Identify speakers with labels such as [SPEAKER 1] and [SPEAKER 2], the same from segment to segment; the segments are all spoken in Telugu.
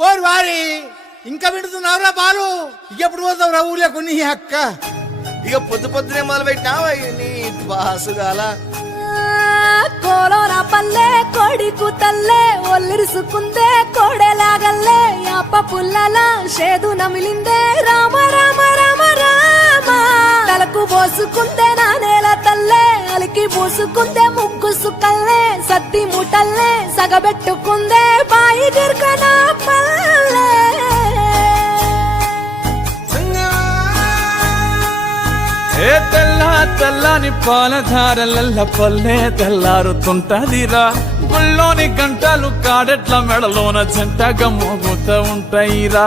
[SPEAKER 1] ఓరి వారి ఇంకా విడుతున్నావురా బాలు? ఇంకెప్పుడు పోతావురా ఊళ్ళో కొన్ని అక్క?
[SPEAKER 2] ఇక పొద్దు పొద్దునే మొదలు పెట్టినావా నీ బాసుగాల
[SPEAKER 3] కోలోన పల్లె కోడి కూతల్లే ఒల్లిరుసుకుందే కోడెలాగల్లే యాప పుల్లల షేదు నమిలిందే. రామ రామ రామ రామ. తలకు పోసుకుందే నా నేల తల్లే అలికి పూసుకుందే ముగ్గు సుక్కల్లే సత్తి ముటల్లే సగబెట్టుకుందే బాయి గిర్కన పల్లే.
[SPEAKER 4] ఏ తెల్ల తెల్లని పాలధారలల్ల పల్లె తెల్లారుతుంటదిరా. గుళ్ళోని గంటలు కాడెట్ల మెడలోన జంటగా మోగుతూ ఉంటాయిరా.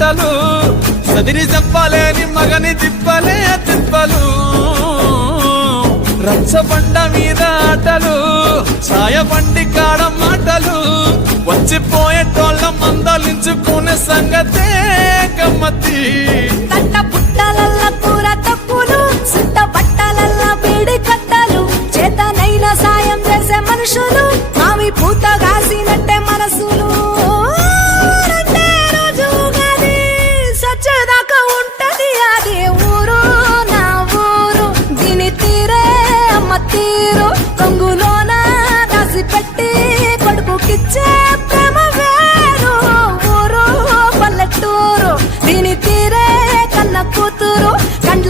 [SPEAKER 4] మాటలు సదిరి చెప్పలేని మగని తిప్పలే తిప్పలు. రచ్చబండ మీద ఆటలు చాయబండి కాడ మాటలు. వచ్చిపోయేటోళ్ళ మందలించుకునే సంగతే గమ్మతి
[SPEAKER 3] తట్ట పుట్టలల్ల కూర తప్పులు సుట్ట బట్టలల్ల బీడి కట్టలు. చేతనైన సాయం చేసే మనుషులు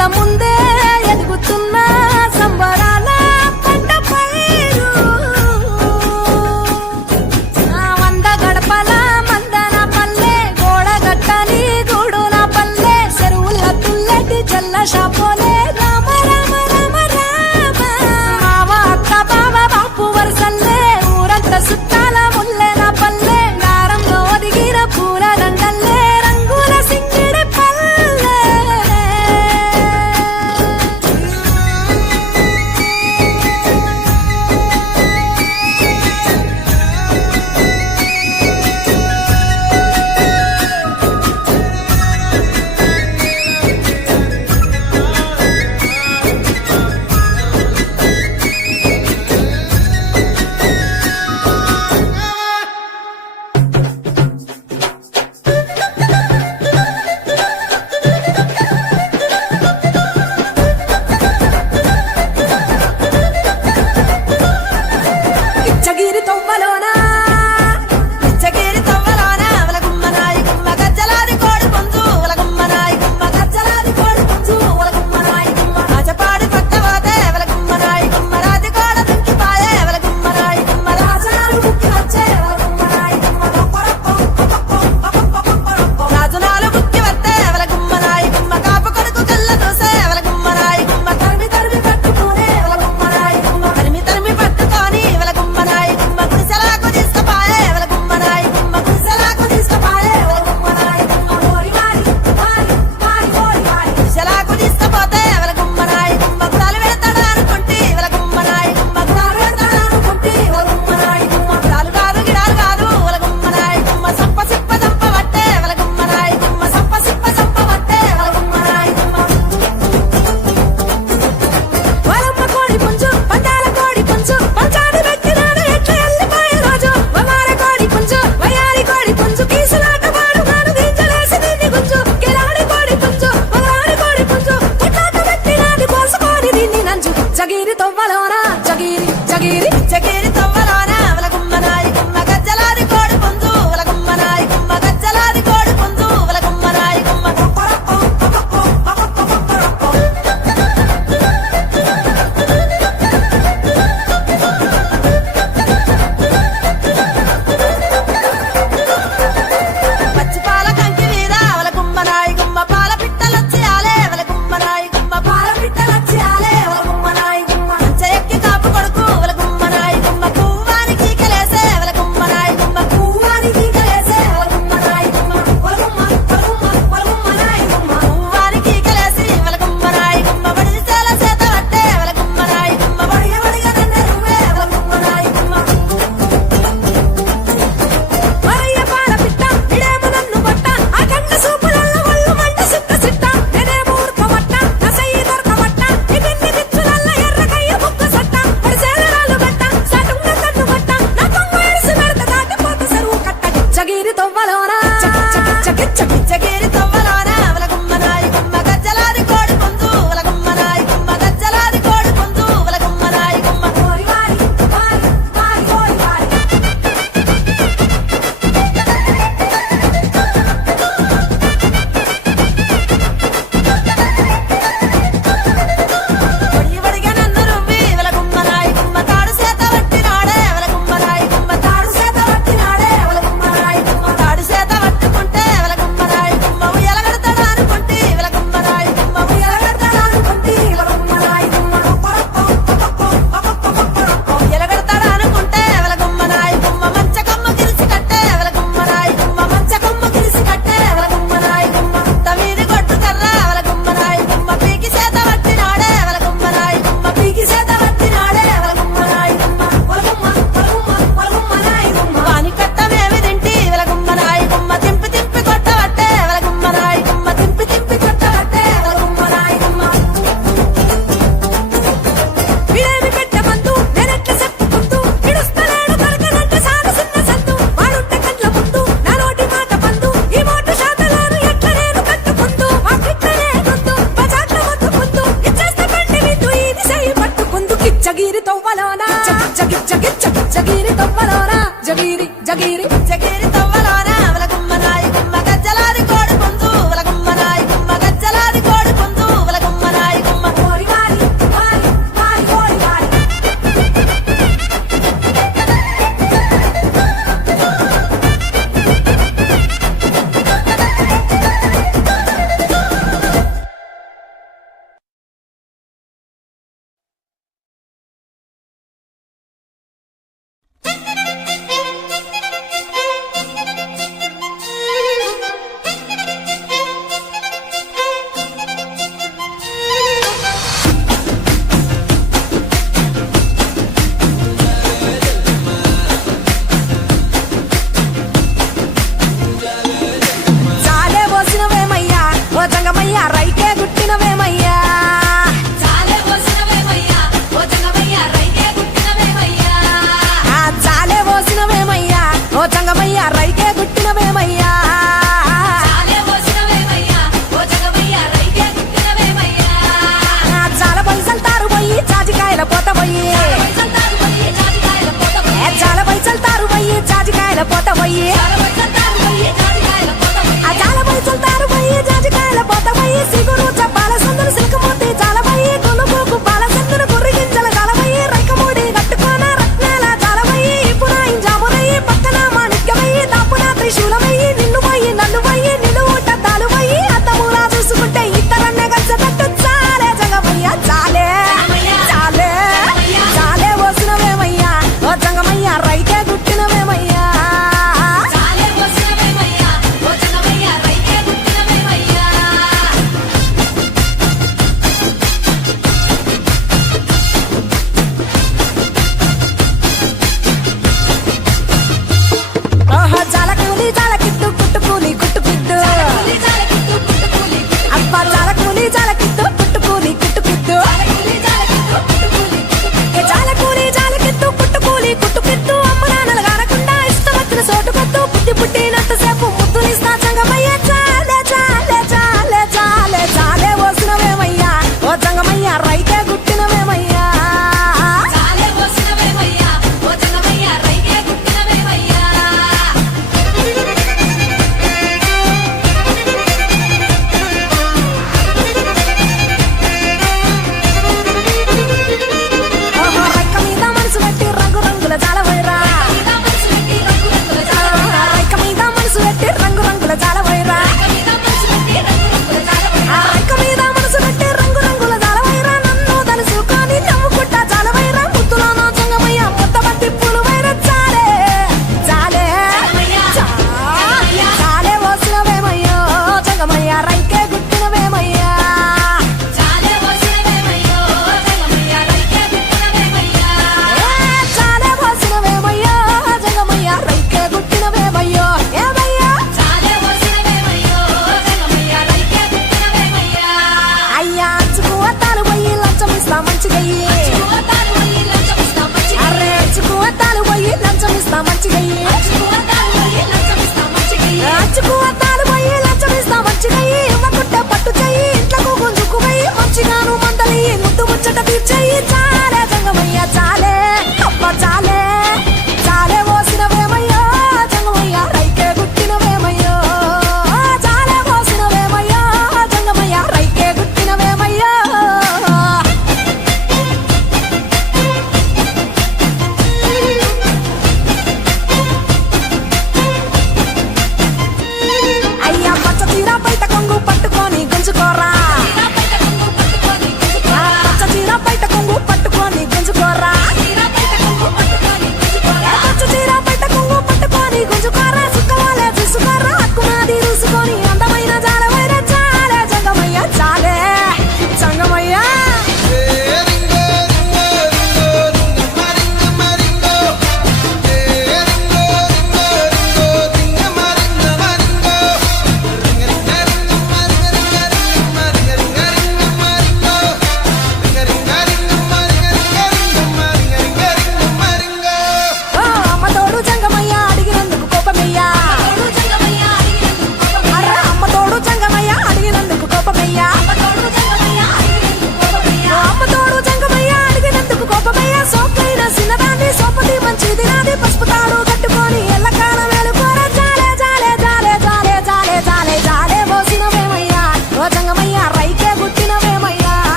[SPEAKER 3] కండ్ల ముందే जगीर तो बनाना जगीर जगीर जगीर तो बनाना जगीरी जगीरी जगीरी। the
[SPEAKER 5] yeah.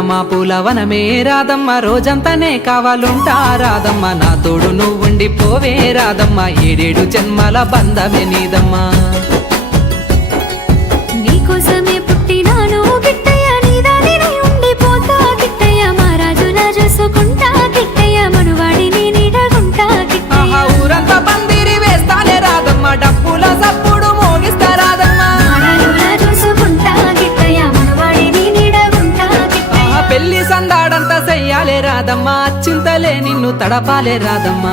[SPEAKER 5] రాధమ్మ పూలవనమే రాధమ్మ రోజంతానే కావాలుంటా రాధమ్మ నా తోడు నువ్వుండిపోవే రాధమ్మ ఏడేడు జన్మల బంధమే నీదమ్మా. గడపాలే రాదమ్మా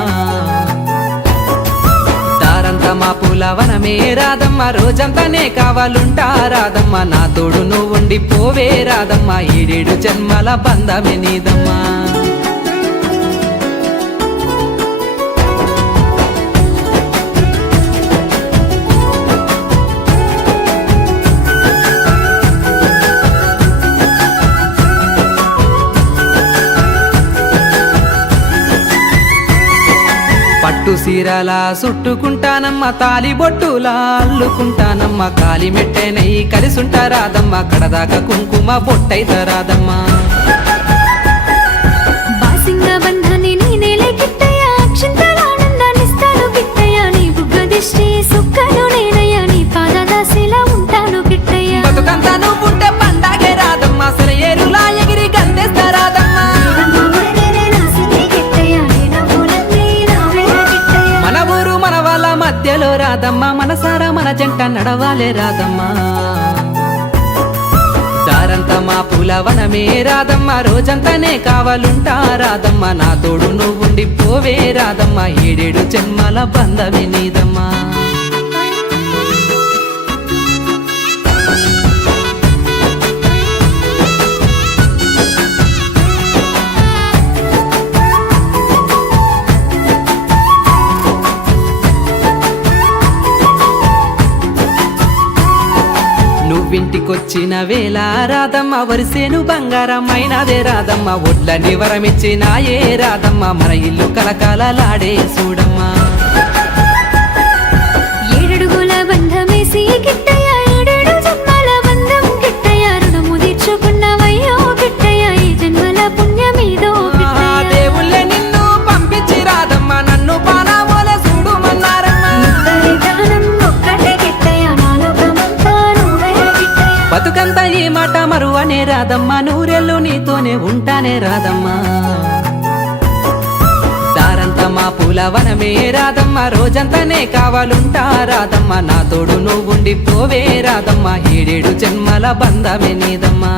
[SPEAKER 5] దారంతా మా పూలవనమే రాదమ్మ రోజంతానే కావాలుంటా రాదమ్మ నా తోడు నువ్వుండి పోవే రాదమ్మ ఏడేడు జన్మల బంధమే నీదమ్మా. పట్టు సీరలా చుట్టుకుంటానమ్మ తాలి బొట్టులా అల్లుకుంటానమ్మ. కాలి మెట్టెనై కలిసుంటారాదమ్మ కడదాక కుంకుమ బొట్టైతరాదమ్మా. రాధమ్మా. రాదమ్మా దారంతమా పూలవనమే రాదమ్మ రోజంతానే కావాలుంటా రాదమ్మ నా తోడు నువ్వుండి పోవే రాదమ్మ ఏడేడు జన్మల బంధమే నీదమ్మా. నువ్వింటికొచ్చిన వేళ రాధమ్మ వరిసేను బంగారమైనదే రాధమ్మ. ఒడ్లని వరమిచ్చినాయే రాధమ్మ? మన ఇల్లు కలకాలలాడే చూడ రాదమ్మా నూరెల్లు నీతోనే ఉంటానే రాదమ్మా. దారంతా మా పూల వనమే రాదమ్మా రోజంతానే కావాలుంటా రాదమ్మా. నా తోడు నువ్వుండిపోవే రాదమ్మా ఏడేడు జన్మల బంధమే నీదమ్మా.